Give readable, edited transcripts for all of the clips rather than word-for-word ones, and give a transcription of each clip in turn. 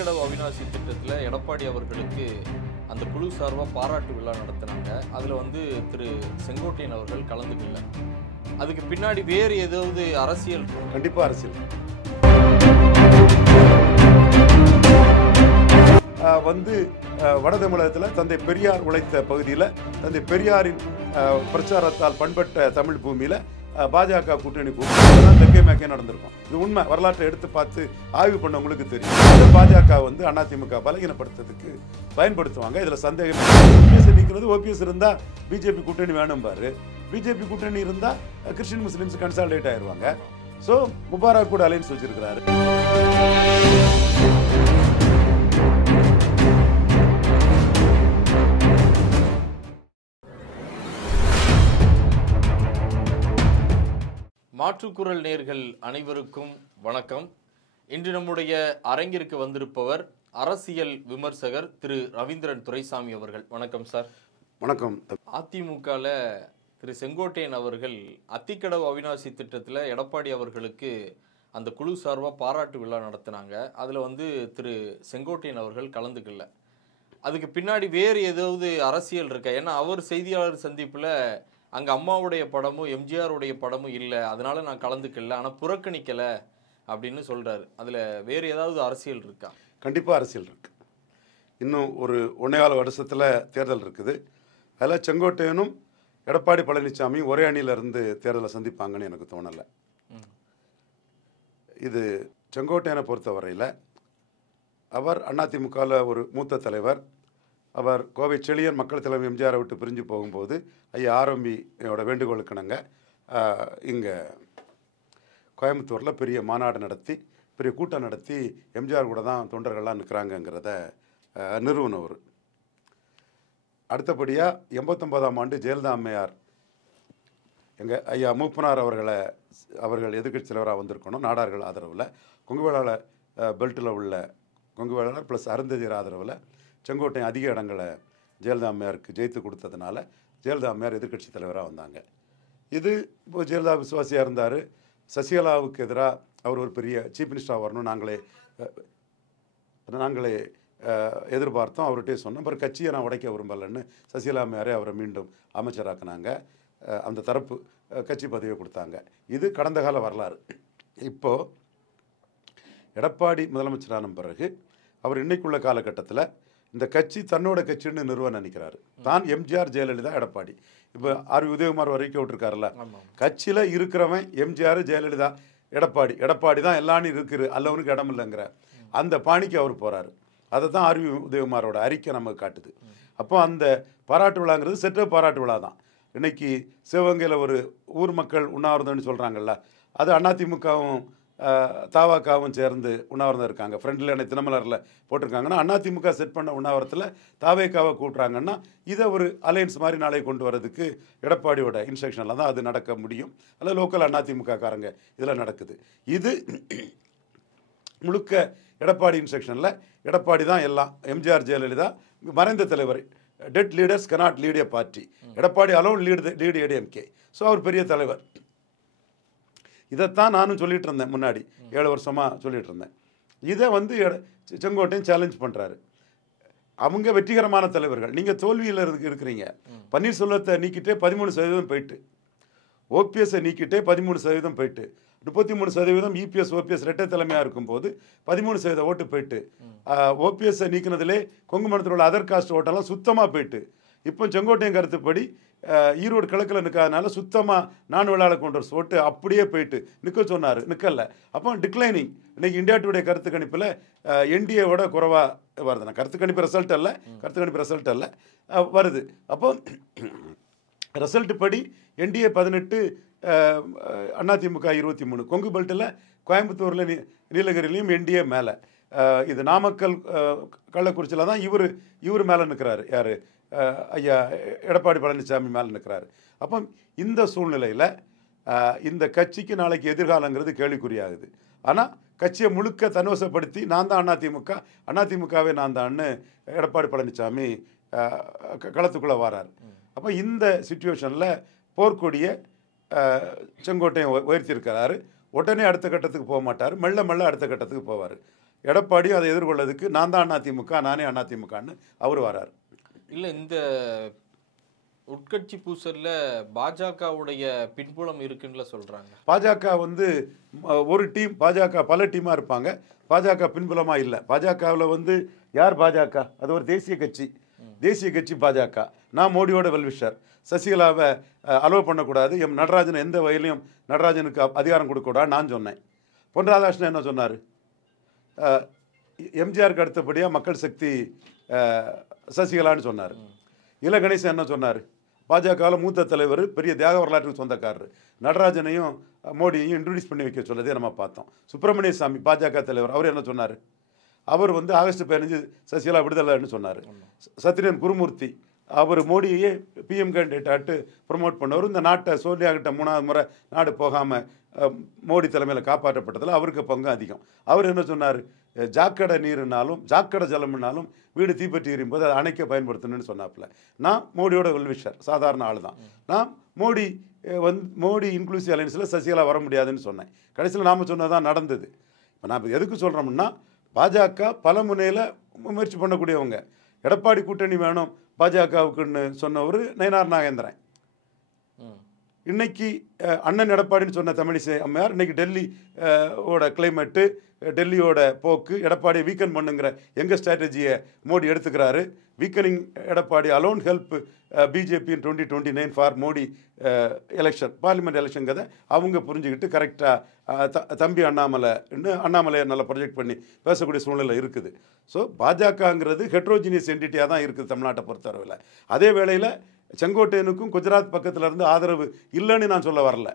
அத்திக்கடவு அவிநாசி திட்டத்தில் எடப்பாடி அவர்களுக்கு அந்த குழு சார்பாக பாராட்டு விழா நடத்தினாங்க. அதில் திரு செங்கோட்டையன் அவர்கள் கலந்துக்கல. அதுக்கு பின்னாடி வேறு ஏதாவது அரசியல்? கண்டிப்பாக அரசியல். வட தமிழகத்தில் தந்தை பெரியார் உழைத்த பகுதியில் தந்தை பெரியாரின் பிரச்சாரத்தால் பண்பட்ட தமிழ் பூமியில் பாஜக கூட்டணி கூட்டம் தெற்கே மேற்கே நடந்திருக்கும். இது உண்மை. வரலாற்றை எடுத்து பார்த்து ஆய்வு பண்ணவங்களுக்கு தெரியும். பாஜக அதிமுக பலகீனப்படுத்துறதுக்கு பயன்படுத்துவாங்க. இதில் சந்தேகம். ஓபிஎஸ் நிற்கிறது. ஓபிஎஸ் இருந்தால் பிஜேபி கூட்டணி வேணும் பாரு. பிஜேபி கூட்டணி இருந்தால் கிறிஸ்டின் முஸ்லீம்ஸ் கன்சாலிடேட் ஆயிடுவாங்க. ஸோ முபாரக் கூட அலைன்ஸ் வச்சிருக்கிறாரு. மாற்றுக்குரல் நேயர்கள் அனைவருக்கும் வணக்கம். இன்று நம்முடைய அரங்கிற்கு வந்திருப்பவர் அரசியல் விமர்சகர் திரு ரவீந்திரன் துரைசாமி அவர்கள். வணக்கம் சார். வணக்கம். அதிமுகவில் திரு செங்கோட்டையன் அவர்கள் அத்திக்கடவு அவிநாசி திட்டத்தில் எடப்பாடி அவர்களுக்கு அந்த குழு சார்பாக பாராட்டு விழா நடத்தினாங்க. அதில் திரு செங்கோட்டையன் அவர்கள் கலந்துக்கல. அதுக்கு பின்னாடி வேறு ஏதாவது அரசியல் இருக்கா? ஏன்னா அவர் செய்தியாளர் சந்திப்பில் அங்கே அம்மாவுடைய படமும் எம்ஜிஆருடைய படமும் இல்லை, அதனால நான் கலந்துக்கல, ஆனால் புறக்கணிக்கலை அப்படின்னு சொல்கிறாரு. அதில் வேறு ஏதாவது அரசியல் இருக்கா? கண்டிப்பாக அரசியல் இருக்குது. இன்னும் ஒரு 1.25 வருஷத்தில் தேர்தல் இருக்குது. அதில் செங்கோட்டையனும் எடப்பாடி பழனிசாமியும் ஒரே அணியிலிருந்து தேர்தலை சந்திப்பாங்கன்னு எனக்கு தோணலை. இது செங்கோட்டையனை பொறுத்தவரையில் அவர் அதிமுகவில் ஒரு மூத்த தலைவர். அவர் கோவை செழியன் மக்கள் தலைவர் எம்ஜிஆரை விட்டு பிரிஞ்சு போகும்போது ஐயா ஆர்எம்பியோட வேண்டுகோளுக்கிணங்க இங்கே கோயம்புத்தூரில் பெரிய மாநாடு நடத்தி பெரிய கூட்டம் நடத்தி எம்ஜிஆர் கூட தான் தொண்டர்கள்லாம் நிற்கிறாங்கங்கிறத நிறுவனவர். அடுத்தபடியாக 89ஆம் ஆண்டு ஜெயலலிதா அம்மையார் எங்கள் ஐயா மூப்பனார் அவர்கள் எதிர்க்கட்சி தலைவராக வந்திருக்கணும். நாடார்கள் ஆதரவில் கொங்கு வேளாளர் பெல்ட்டில் உள்ள கொங்கு வேளாளர் ப்ளஸ் அருந்ததியர் ஆதரவில் செங்கோட்டையன் அதிக இடங்களை ஜெயலலிதா அம்மையாருக்கு ஜெயித்து கொடுத்ததுனால ஜெயலலிதா அம்மையார் எதிர்க்கட்சி தலைவராக வந்தாங்க. இது இப்போ ஜெயலலிதா விசுவாசியாக இருந்தார். சசிகலாவுக்கு எதிராக அவர் ஒரு பெரிய சீஃப் மினிஸ்டராக வரணும் நாங்களே எதிர்பார்த்தோம். அவர்கிட்டே சொன்னோம். அப்புறம் கட்சியை நான் உடைக்க விரும்பலைன்னு சசிகலா அம்மையாரே அவரை மீண்டும் அமைச்சராக்குனாங்க. அந்த தரப்பு கட்சி பதவியை கொடுத்தாங்க. இது கடந்த கால வரலாறு. இப்போது எடப்பாடி முதலமைச்சரான பிறகு அவர் இன்னைக்குள்ள காலகட்டத்தில் இந்த கட்சி தன்னோட கட்சின்னு நிறுவ நினைக்கிறாரு. தான் எம்ஜிஆர் ஜெயலலிதா எடப்பாடி. இப்போ ஆர் உதயகுமார் வரைக்கும் விட்டுருக்காருல்ல, கட்சியில் இருக்கிறவன் எம்ஜிஆர் ஜெயலலிதா எடப்பாடி தான் எல்லாரும் இருக்குது, அல்லவனுக்கு இடம் இல்லைங்கிற அந்த பாணிக்கு அவர் போகிறாரு. அதை தான் ஆர் உதயகுமாரோட அறிக்கை நமக்கு காட்டுது. அப்போ அந்த பாராட்டு விழாங்கிறது செட்டப் பாராட்டு விழா தான். இன்னைக்கு சிவகங்கையில் ஒரு ஊர் மக்கள் உண்ணாவிரதம்னு சொல்கிறாங்கல்ல, அது அதிமுகவும் தாவாக்காவும் சேர்ந்து உண்ணாவிரதம் இருக்காங்க. ஃப்ரெண்டில் எனக்கு தினமலரில் போட்டிருக்காங்கன்னா அதிமுக செட் பண்ண உண்ணாவிரத்தில் தாவேக்காவை கூட்டுறாங்கன்னா இதை ஒரு அலையன்ஸ் மாதிரி நாளை கொண்டு வரதுக்கு எடப்பாடியோட இன்ஸ்ட்ரக்ஷனில் தான் அது நடக்க முடியும். அல்ல லோக்கல் அதிமுக காரங்க இதில் நடக்குது. இது முழுக்க எடப்பாடி இன்ஸ்ட்ரக்ஷனில். எடப்பாடி தான் எல்லாம். எம்ஜிஆர் ஜெயலலிதா மறைந்த தலைவர். Dead leaders cannot lead a party. Edappadi alone lead ADMK. So அவர் பெரிய தலைவர். இதைத்தான் நானும் சொல்லிட்டு இருந்தேன். முன்னாடி 7 வருஷமாக சொல்லிட்டு இருந்தேன். இதை செங்கோட்டையன் சேலஞ்ச் பண்ணுறாரு. அவங்க வெற்றிகரமான தலைவர்கள். நீங்கள் தோல்வியில் இருக்கிறீங்க. பன்னீர்செல்வத்தை நீக்கிட்டே 13% போயிட்டு, ஓபிஎஸ்ஸை நீக்கிட்டே 13% போயிட்டு, 33% இபிஎஸ் ஓபிஎஸ் ரெட்டை தலைமையாக இருக்கும்போது 13% ஓட்டு போயிட்டு, ஓபிஎஸ்ஸை நீக்கினதிலே கொங்கு மண்டலத்தில் உள்ள அதர் காஸ்ட் ஓட்டெல்லாம் சுத்தமாக போயிட்டு, இப்போ செங்கோட்டையன் கருத்துப்படி ஈரோடு கிழக்கில் நிற்காதனால சுத்தமாக நான் விளையாட கொண்ட ஓட்டு அப்படியே போயிட்டு நிற்க சொன்னார். நிற்கல. அப்போ டிக்ளைனிங். இன்றைக்கி இந்தியா டுடே கருத்து கணிப்பில் என்டிஏவோட குறைவாக வருது. நான் கருத்து கணிப்பு ரிசல்ட் அல்ல வருது. அப்போ ரிசல்ட் படி என்டிஏ 18, அதிமுக 23. கொங்கு பெல்ட்டில் கோயம்புத்தூரில் நீலகிரிலையும் என்டிஏ மேலே. இது நாமக்கல் கள்ளக்குறிச்சியில் தான் இவர் மேலே நிற்கிறாரு. யார்? ஐயா எடப்பாடி பழனிசாமி மேலே நிற்கிறாரு. அப்போ இந்த சூழ்நிலையில் இந்த கட்சிக்கு நாளைக்கு எதிர்காலங்கிறது கேள்விக்குறியாகுது. ஆனால் கட்சியை முழுக்க தன்வசப்படுத்தி நான் தான் அதிமுகவே நான் தான்னு எடப்பாடி பழனிசாமி களத்துக்குள்ளே வரார். அப்போ இந்த சிச்சுவேஷனில் போர்க்கொடியை செங்கோட்டையன் உயர்த்தியிருக்கிறாரு. உடனே அடுத்த கட்டத்துக்கு போக மாட்டார். மெல்ல அடுத்த கட்டத்துக்கு போவார். எடப்பாடியும் அதை எதிர்கொள்ளதுக்கு நான் தான் அதிமுக, நானே அதிமுகன்னு அவர் வராரு. இல்லை, இந்த உட்கட்சி பூசல்ல பாஜகவுடைய பின்புலம் இருக்குன்னு சொல்றாங்க. பாஜக வந்து ஒரு டீம், பாஜக பல டீமாக இருப்பாங்க. பாஜக பின்புலமாக இல்லை. பாஜகவில் வந்து யார் பாஜக? அது ஒரு தேசிய கட்சி. தேசிய கட்சி பாஜக. நான் மோடியோட வெல்விஷர். சசிகலாவை அலோவ் பண்ணக்கூடாது, எம் நடராஜன் எந்த வகையிலையும் நடராஜனுக்கு அதிகாரம் கொடுக்கக்கூடாது நான் சொன்னேன். பொன் ராதாகிருஷ்ணன் என்ன சொன்னார்? எம்ஜிஆருக்கு அடுத்தபடியாக மக்கள் சக்தி சசிகலான்னு சொன்னார். இல கணேசன் என்ன சொன்னார்? பாஜகவில் மூத்த தலைவர், பெரிய தியாக வரலாற்றுக்கு சொந்தக்காரர். நடராஜனையும் மோடியையும் இன்ட்ரடியூஸ் பண்ணி வைக்க சொல்லதே நம்ம பார்த்தோம். சுப்பிரமணிய சாமி பாஜக தலைவர், அவர் என்ன சொன்னார்? அவர் வந்து ஆகஸ்ட் 15 சசிகலா விடுதலைன்னு சொன்னார். சத்யன் குருமூர்த்தி அவர் மோடியே பிஎம் கேண்டிடேட்டாட்டு ப்ரொமோட் பண்ணவர். இந்த நாட்டை சோனியா கிட்ட 3வது முறை நாடு போகாமல் மோடி தலைமையில் காப்பாற்றப்பட்டதில் அவருக்கு பங்கு அதிகம். அவர் என்ன சொன்னார்? ஜாக்கடை நீர்னாலும் ஜாக்கடை ஜலம்னாலும் வீடு தீப்பற்றி எரியும் போது அதை அணைக்க பயன்படுத்தணும்னு சொன்னாப்புல. நான் மோடியோட வெல்விஷர், சாதாரண ஆள் தான். நான் மோடி இன்க்ளூசிவ் அலையன்ஸில் சசிகலா வர முடியாதுன்னு சொன்னேன். கடைசியில் நாம் சொன்னதான் நடந்தது. இப்போ நான் எதுக்கு சொல்கிறோம்னா, பாஜக பல முனையில் முயற்சி பண்ணக்கூடியவங்க. எடப்பாடி கூட்டணி வேணும் பாஜகவுக்குன்னு சொன்னவர் நயினார் நாகேந்திரன். இன்னைக்கு அண்ணன் எடப்பாடின்னு சொன்ன தமிழிசை அம்மையார் இன்னைக்கு டெல்லி ஓட கிளைமேட்டு, டெல்லியோட போக்கு, எடப்பாடியை வீக்கன் பண்ணுங்கிற எங்கள் ஸ்ட்ராட்டஜியை மோடி எடுத்துக்கிறாரு. Weakening Edappadi alone help BJP in 2029 for Modi election, parliament எலெக்ஷன்கிறத அவங்க புரிஞ்சுக்கிட்டு கரெக்டாக தம்பி அண்ணாமலையை நல்லா ப்ரொஜெக்ட் பண்ணி பேசக்கூடிய சூழ்நிலை இருக்குது. ஸோ பாஜகங்கிறது ஹெட்ரோஜினியஸ் என்டிட்டியாக தான் இருக்குது தமிழ்நாட்டை பொறுத்தளவில். அதே வேளையில் செங்கோட்டையனுக்கும் குஜராத் பக்கத்தில் இருந்து ஆதரவு இல்லைன்னு நான் சொல்ல வரல.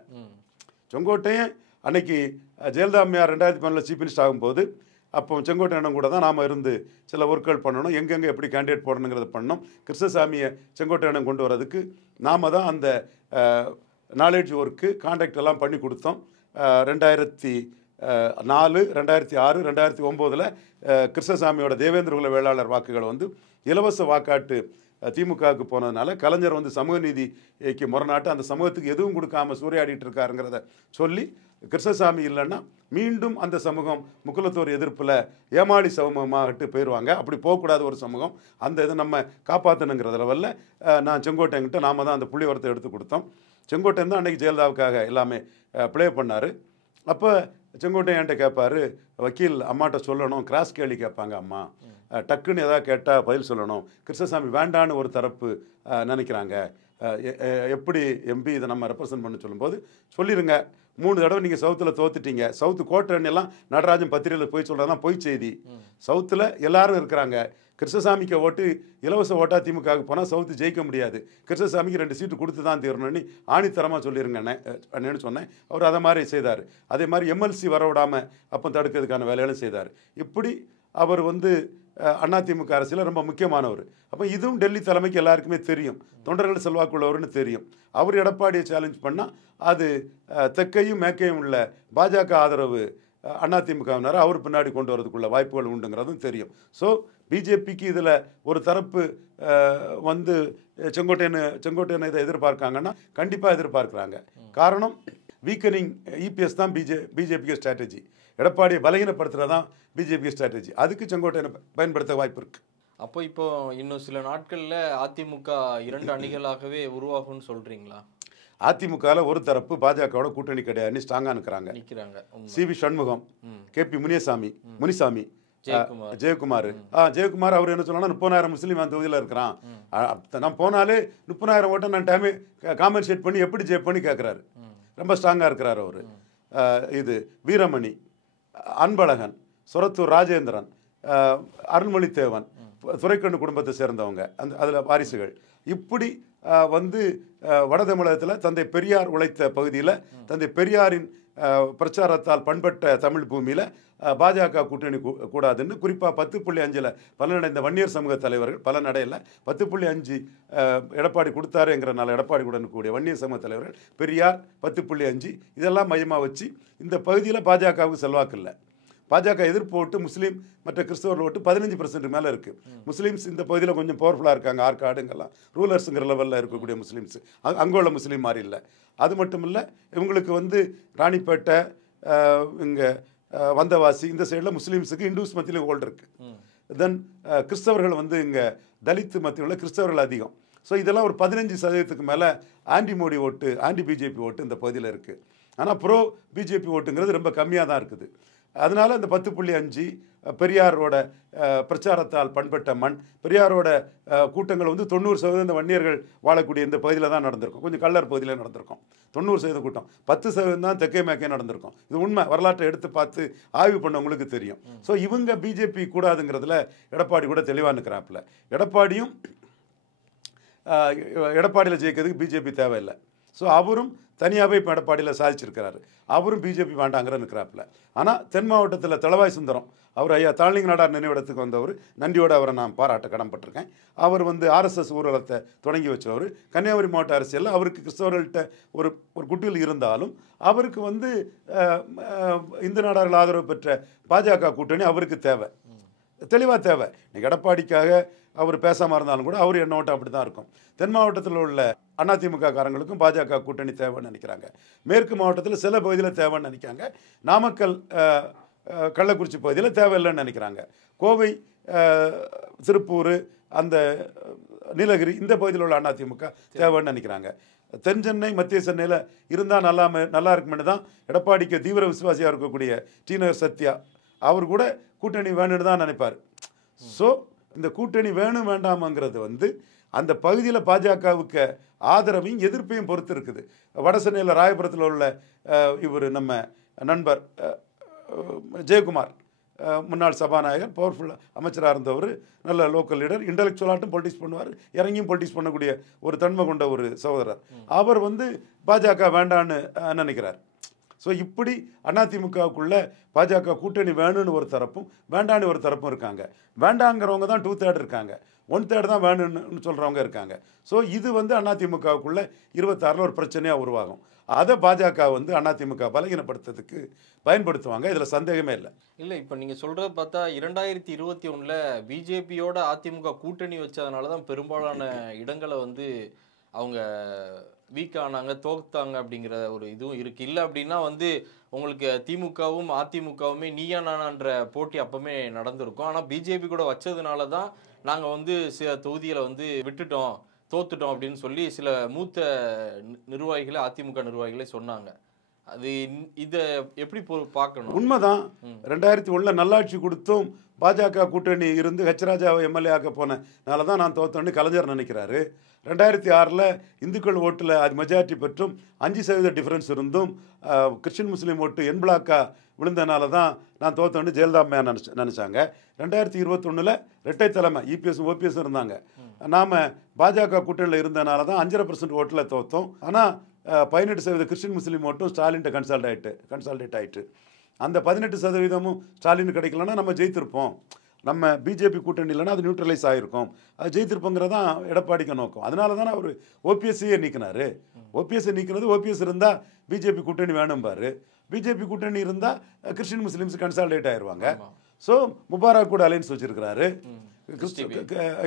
செங்கோட்டையன் அன்னைக்கு ஜெயலலிதா அம்மையார் 2012 சீஃப் மினிஸ்டர் ஆகும்போது அப்போ செங்கோட்டையனும் கூட தான் நாம் இருந்து சில ஒர்க்குகள் பண்ணணும், எங்கெங்கே எப்படி கேண்டிடேட் போடணுங்கிறத பண்ணோம். கிருஷ்ணசாமியை செங்கோட்டையனம் கொண்டு வரதுக்கு நாம் தான் அந்த நாலேஜ் ஒர்க்கு கான்டாக்ட் எல்லாம் பண்ணி கொடுத்தோம். 2004, 2006, 2009 கிருஷ்ணசாமியோட தேவேந்திர குல வேளாளர் வாக்குகள் வந்து இலவச வாக்காட்டு திமுகவுக்கு போனதுனால கலைஞர் வந்து சமூக நீதிக்கு முரணாட்டு அந்த சமூகத்துக்கு எதுவும் கொடுக்காம சூறையாடிட்டு இருக்காருங்கிறத சொல்லி, கிருஷ்ணசாமி இல்லைன்னா மீண்டும் அந்த சமூகம் முக்குலத்தோர் எதிர்ப்பில் ஏமாளி சமூகமாகட்டு போயிடுவாங்க. அப்படி போகக்கூடாது ஒரு சமூகம். அந்த இதை நம்ம காப்பாற்றணுங்கிற லெவலில் நான் செங்கோட்டையன்கிட்ட நாம தான் அந்த புள்ளி வரத்தை எடுத்து கொடுத்தோம். செங்கோட்டையன் தான் அன்றைக்கி ஜெயலலிதாவுக்காக எல்லாமே ப்ளே பண்ணார். அப்போ செங்கோட்டையன் என்கிட்ட கேட்பார், வக்கீல் அம்மாட்ட சொல்லணும், கிராஸ் கேள்வி கேட்பாங்க அம்மா, டக்குன்னு எதாவது கேட்டால் பதில் சொல்லணும். கிருஷ்ணசாமி வேண்டான்னு ஒரு தரப்பு நினைக்கிறாங்க, எப்படி எம்பி இதை நம்ம ரெப்ரசன்ட் பண்ண சொல்லும்போது சொல்லிடுங்க, 3 தடவை நீங்கள் சவுத்தில் தோத்துட்டீங்க. சவுத்து கோட்டை நடராஜன் பத்திரிகையில் போய் சொல்கிறதான் பொய் செய்தி. சவுத்தில் எல்லாரும் இருக்கிறாங்க. கிருஷ்ணசாமிக்கு ஓட்டு இலவச ஓட்டா திமுகவுக்கு போனால் சவுத்து ஜெயிக்க முடியாது. கிருஷ்ணசாமிக்கு 2 சீட்டு கொடுத்து தான் தீரணும்னு ஆணித்தரமாக சொல்லிடுங்க அண்ணேன்னு சொன்னேன். அவர் அதை மாதிரி செய்தார். அதே மாதிரி எம்எல்சி வர விடாமல் அப்போ தடுக்கிறதுக்கான வேலைகளும் செய்தார். இப்படி அவர் வந்து அதிமுக அரசியல் ரொம்ப முக்கியமானவர். அப்போ இதுவும் டெல்லி தலைமைக்கு எல்லாருக்குமே தெரியும், தொண்டர்கள் செல்வாக்குள்ளவர்னு தெரியும். அவர் எடப்பாடியை சேலஞ்ச் பண்ணால் அது தெற்கையும் மேற்கையும் உள்ள பாஜக ஆதரவு அதிமுகவினர் அவர் பின்னாடி கொண்டு வரதுக்குள்ள வாய்ப்புகள் உண்டுங்கிறதும் தெரியும். ஸோ பிஜேபிக்கு இதில் ஒரு தரப்பு வந்து செங்கோட்டையனை இதை எதிர்பார்க்காங்கன்னா கண்டிப்பாக எதிர்பார்க்குறாங்க. காரணம், வீக்கனிங் இபிஎஸ் தான் பிஜேபிக்கு ஸ்ட்ராட்டஜி. எடப்பாடியை பலகீனப்படுத்துகிறதான் பிஜேபி ஸ்ட்ராட்டஜி. அதுக்கு செங்கோட்டையனை பயன்படுத்த வாய்ப்பு இருக்கு. அப்போ இப்போ இன்னும் சில நாட்களில் அதிமுக 2 அணிகளாகவே உருவாகும்னு சொல்றீங்களா? அதிமுகவில் ஒரு தரப்பு பாஜகவோட கூட்டணி கிடையாதுன்னு ஸ்ட்ராங்காக நிற்கிறாங்க. CV Shanmugam, KP Munusamy, Jayakumar. ஜெயக்குமார் அவர் என்ன சொல்லணும்னா 30,000 முஸ்லீம் அந்த தொகுதியில் இருக்கிறான், நான் போனாலே 30,000 ஓட்டை நான் டைமே காம்பன்சேட் பண்ணி எப்படி ஜெயிப்பேன்னு கேட்குறாரு. ரொம்ப ஸ்ட்ராங்காக இருக்கிறார் அவர். இது வீரமணி, அன்பழகன், சுரத்தூர் ராஜேந்திரன், அருண்மொழித்தேவன், துரைக்கண்ணு குடும்பத்தை சேர்ந்தவங்க, அதில் வாரிசுகள். இப்படி வந்து வட தமிழகத்தில் தந்தை பெரியார் உழைத்த பகுதியில் தந்தை பெரியாரின் பிரச்சாரத்தால் பண்பட்ட தமிழ் பூமியில் பாஜக கூட்டணி கூடாதுன்னு குறிப்பாக 10.5 பலனடைந்த வன்னியர் சமூக தலைவர்கள், பலனடையில் 10.5 எடப்பாடி கொடுத்தாருங்கிறனால எடப்பாடி கூட கூடிய வன்னியர் சமூக தலைவர்கள், பெரியார் 10.5 இதெல்லாம் மையமாக வச்சு இந்த பகுதியில் பாஜகவுக்கு செல்வாக்கு இல்லை. பாஜக எதிர்ப்பு ஓட்டு முஸ்லீம் மற்ற கிறிஸ்தவர்கள் ஓட்டு 15% மேலே இருக்குது. முஸ்லீம்ஸ் இந்த பகுதியில் கொஞ்சம் பவர்ஃபுல்லாக இருக்காங்க. ஆற்காடுங்கெல்லாம் ரூலர்ஸுங்கிற லெவலில் இருக்கக்கூடிய முஸ்லீம்ஸ், அங்குள்ள முஸ்லீம் மாதிரி இல்லை. அது மட்டும் இல்லை, இவங்களுக்கு வந்து ராணிப்பேட்டை, இங்கே வந்தவாசி இந்த சைடில் முஸ்லீம்ஸுக்கு இந்துஸ் மத்தியிலும் ஹோல்டு இருக்குது. தென் கிறிஸ்தவர்கள் வந்து இங்கே தலித்து மத்தியில் உள்ள கிறிஸ்தவர்கள் அதிகம். ஸோ இதெல்லாம் ஒரு 15% மேலே ஆன்டி மோடி ஓட்டு, ஆன்டி பிஜேபி ஓட்டு இந்த பகுதியில் இருக்குது. ஆனால் ப்ரோ பிஜேபி ஓட்டுங்கிறது ரொம்ப கம்மியாக தான் இருக்குது. அதனால் இந்த 10.5 பெரியாரோட பிரச்சாரத்தால் பண்பட்ட மண், பெரியாரோட கூட்டங்கள் வந்து 90% இந்த வன்னியர்கள் வாழக்கூடிய இந்த பகுதியில் தான் நடந்திருக்கும். கொஞ்சம் கல்லர் பகுதியில் நடந்திருக்கும் 90% கூட்டம். 10% தான் தெற்கே மேற்கே நடந்திருக்கும். இது உண்மை, வரலாற்றை எடுத்து பார்த்து ஆய்வு பண்ணவங்களுக்கு தெரியும். ஸோ இவங்க பிஜேபி கூடாதுங்கிறதுல எடப்பாடி கூட தெளிவாக நிற்கிறாப்புல. எடப்பாடியில் ஜெயிக்கிறதுக்கு பிஜேபி தேவையில்லை. ஸோ அவரும் தனியாகவே இப்போ எடப்பாடியில் சாதிச்சிருக்கிறாரு. அவரும் பிஜேபி வேண்டாங்கிற நிற்கிறாப்புல. ஆனால் தென் மாவட்டத்தில் தளவாய் சுந்தரம் அவர் ஐயா தாழ்லிங்க நாடார் நினைவிடத்துக்கு வந்தவர், நன்றியோடு அவரை நான் பாராட்ட கடன்பட்டிருக்கேன். அவர் வந்து ஆர்எஸ்எஸ் ஊர்வலத்தை தொடங்கி வச்சவர். கன்னியாகுமரி மாவட்ட அரசியலில் அவருக்கு கிறிஸ்தவர்கள்ட்ட ஒரு குட்டியில் இருந்தாலும் அவருக்கு வந்து இந்து நாடார்கள் ஆதரவு பெற்ற பாஜக கூட்டணி அவருக்கு தேவை, தெளிவாக தேவை. இன்னைக்கு எடப்பாடிக்காக அவர் பேசாமல் இருந்தாலும் கூட அவர் என்ன ஓட்டம் அப்படி தான் இருக்கும். தென் மாவட்டத்தில் உள்ள அதிமுக காரங்களுக்கும் பாஜக கூட்டணி தேவைன்னு நினைக்கிறாங்க. மேற்கு மாவட்டத்தில் சில பகுதியில் தேவைன்னு நினைக்கிறாங்க. நாமக்கல் கள்ளக்குறிச்சி பகுதியில் தேவையில்லைன்னு நினைக்கிறாங்க. கோவை திருப்பூர் அந்த நீலகிரி இந்த பகுதியில் உள்ள அதிமுக தேவைன்னு நினைக்கிறாங்க. தென் சென்னை மத்திய சென்னையில் இருந்தால் நல்லா இருக்குமென்னு தான் எடப்பாடிக்கு தீவிர விசுவாசியாக இருக்கக்கூடிய டிநகர் சத்யா அவர் கூட கூட்டணி வேணும்னு தான் நினைப்பார். ஸோ இந்த கூட்டணி வேணும் வேண்டாமங்கிறது வந்து அந்த பகுதியில் பாஜகவுக்கு ஆதரவையும் எதிர்ப்பையும் பொறுத்து இருக்குது. வட சென்னையில் ராயபுரத்தில் உள்ள இவர் நம்ம நண்பர் ஜெயக்குமார், முன்னாள் சபாநாயகர், பவர்ஃபுல் அமைச்சராக இருந்தவர், நல்ல லோக்கல் லீடர், இன்டலெக்சுவலாட்டும் பொலிட்டிக்ஸ் பண்ணுவார், இறங்கியும் பொலிட்டிக்ஸ் பண்ணக்கூடிய ஒரு தன்மை கொண்ட ஒரு சகோதரர். அவர் வந்து பாஜக வேண்டான்னு நினைக்கிறார். ஸோ இப்படி அதிமுகவுக்குள்ள பாஜக கூட்டணி வேணும்னு ஒரு தரப்பும் வேண்டான்னு ஒரு தரப்பும் இருக்காங்க. வேண்டாங்கிறவங்க தான் 2/3 இருக்காங்க, 1/3 தான் வேணும்னு சொல்கிறவங்க இருக்காங்க. ஸோ இது வந்து அதிமுகவுக்குள்ள 26 ஒரு பிரச்சனையாக உருவாகும். அதை பாஜக வந்து அதிமுக பலகீனப்படுத்துறதுக்கு பயன்படுத்துவாங்க, இதில் சந்தேகமே இல்லை. இல்லை, இப்போ நீங்கள் சொல்கிறத பார்த்தா 2021 பிஜேபியோட அதிமுக கூட்டணி வச்சதுனால தான் பெரும்பாலான இடங்களை வந்து அவங்க வீக் ஆனாங்க, தோத்தாங்க அப்படிங்கிற ஒரு இதுவும் இருக்குது. இல்லை அப்படின்னா வந்து உங்களுக்கு திமுகவும் அதிமுகவுமே நீயா நானான்ற போட்டி அப்போவுமே நடந்திருக்கும். ஆனால் பிஜேபி கூட வச்சதுனால தான் நாங்கள் வந்து சில தொகுதிகளை வந்து விட்டுட்டோம், தோத்துட்டோம் அப்படின்னு சொல்லி சில மூத்த நிர்வாகிகளை, அதிமுக நிர்வாகிகளே சொன்னாங்க. அது இதை எப்படி பார்க்கணும்? உண்மைதான். 2001 நல்லாட்சி கொடுத்தும் பாஜக கூட்டணி இருந்து ஹெச்ராஜாவை எம்எல்ஏ ஆக்க போனனால தான் நான் தோத்தோன்னு கலைஞர் நினைக்கிறாரு. 2006 இந்துக்கள் ஓட்டில் அது மெஜாரிட்டி பெற்றும் 5% டிஃப்ரென்ஸ் இருந்தும் கிறிஸ்டின் முஸ்லீம் ஓட்டு என் பிளாக்கா விழுந்தனால தான் நான் தோத்தோன்னு ஜெயலலிதா அம்மையா நினச்சாங்க. 2021 இரட்டை தலைமை இபிஎஸ் ஓபிஎஸ் இருந்தாங்க. நாம் பாஜக கூட்டணியில் இருந்தனால தான் 5.5% ஓட்டில் தோத்தோம். ஆனால் 18% கிறிஸ்டின் முஸ்லீம் ஓட்டும் ஸ்டாலின்ட்ட கன்சால்டேட் ஆகிட்டு அந்த 18% ஸ்டாலின் கிடைக்கலன்னா நம்ம ஜெயித்திருப்போம். நம்ம பிஜேபி கூட்டணி இல்லைன்னா அது நியூட்ரலைஸ் ஆகிருக்கும், அது ஜெயித்திருப்போங்கிறதான் எடப்பாடிக்கு நோக்கம். அதனால தானே அவர் ஓபிஎஸ்சியே நீக்கினார். ஓபிஎஸ்ஸை நீக்கினது ஓபிஎஸ் இருந்தால் பிஜேபி கூட்டணி வேணும்பார், பிஜேபி கூட்டணி இருந்தால் கிறிஸ்டின் முஸ்லீம்ஸ் கன்சால்டேட் ஆயிடுவாங்க. ஸோ முபாரக் கூட அலைன்ஸ் வச்சுருக்கிறாரு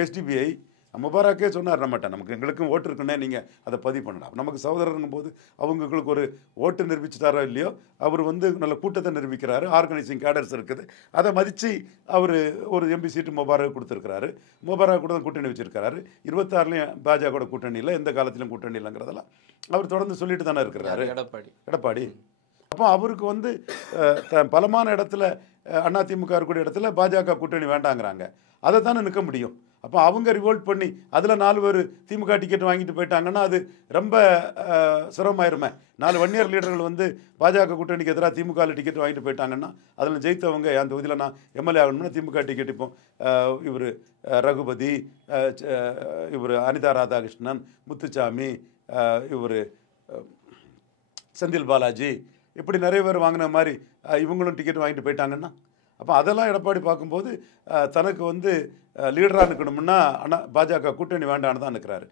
எஸ்டிபிஐ. முபாரக்கே சொன்னார், நமக்கு எங்களுக்கும் ஓட்டு இருக்குன்னே நீங்கள் அதை பதிவு பண்ணலாம். நமக்கு சகோதரருங்கும் போது அவங்களுக்கு ஒரு ஓட்டு நிரூபிச்சுட்டாரோ இல்லையோ, அவர் வந்து நல்ல கூட்டத்தை நிரூபிக்கிறாரு, ஆர்கனைசிங் கேடர்ஸ் இருக்குது, அதை மதித்து அவர் ஒரு எம்பி சீட்டு முபாரக் கொடுத்துருக்கிறாரு. முபாரக் கூட கூட்டணி வச்சுருக்கிறாரு. 26 பாஜக கூட்டணியில் எந்த காலத்திலும் கூட்டணி இல்லைங்கிறதெல்லாம் அவர் தொடர்ந்து சொல்லிட்டு தானே இருக்கிறாரு எடப்பாடி. அப்போ அவருக்கு வந்து பலமான இடத்துல அதிமுக இருக்கக்கூடிய இடத்துல பாஜக கூட்டணி வேண்டாங்கிறாங்க, அதை தானே நிற்க முடியும். அப்போ அவங்க ரிவோல்ட் பண்ணி அதில் 4 பேர் திமுக டிக்கெட் வாங்கிட்டு போயிட்டாங்கன்னா அது ரொம்ப சிரமமாயிருமே. 4 வன்னியர் லீடர்கள் வந்து பாஜக கூட்டணிக்கு எதிராக திமுகவில் டிக்கெட் வாங்கிட்டு போயிட்டாங்கன்னா அதில் ஜெயித்தவங்க அந்த தொகுதியில் நான் எம்எல்ஏ ஆகணும்னா திமுக டிக்கெட் இப்போ இவர் ரகுபதி, இவர் அனிதா ராதாகிருஷ்ணன், முத்துசாமி, இவர் செந்தில் பாலாஜி, இப்படி நிறைய பேர் வாங்கின மாதிரி இவங்களும் டிக்கெட் வாங்கிட்டு போயிட்டாங்கன்னா அப்போ அதெல்லாம் எடப்பாடி பார்க்கும்போது தனக்கு வந்து லீடராக நிற்கணும்னா ஆனால் பாஜக கூட்டணி வேண்டான்னு தான் நிற்கிறாரு.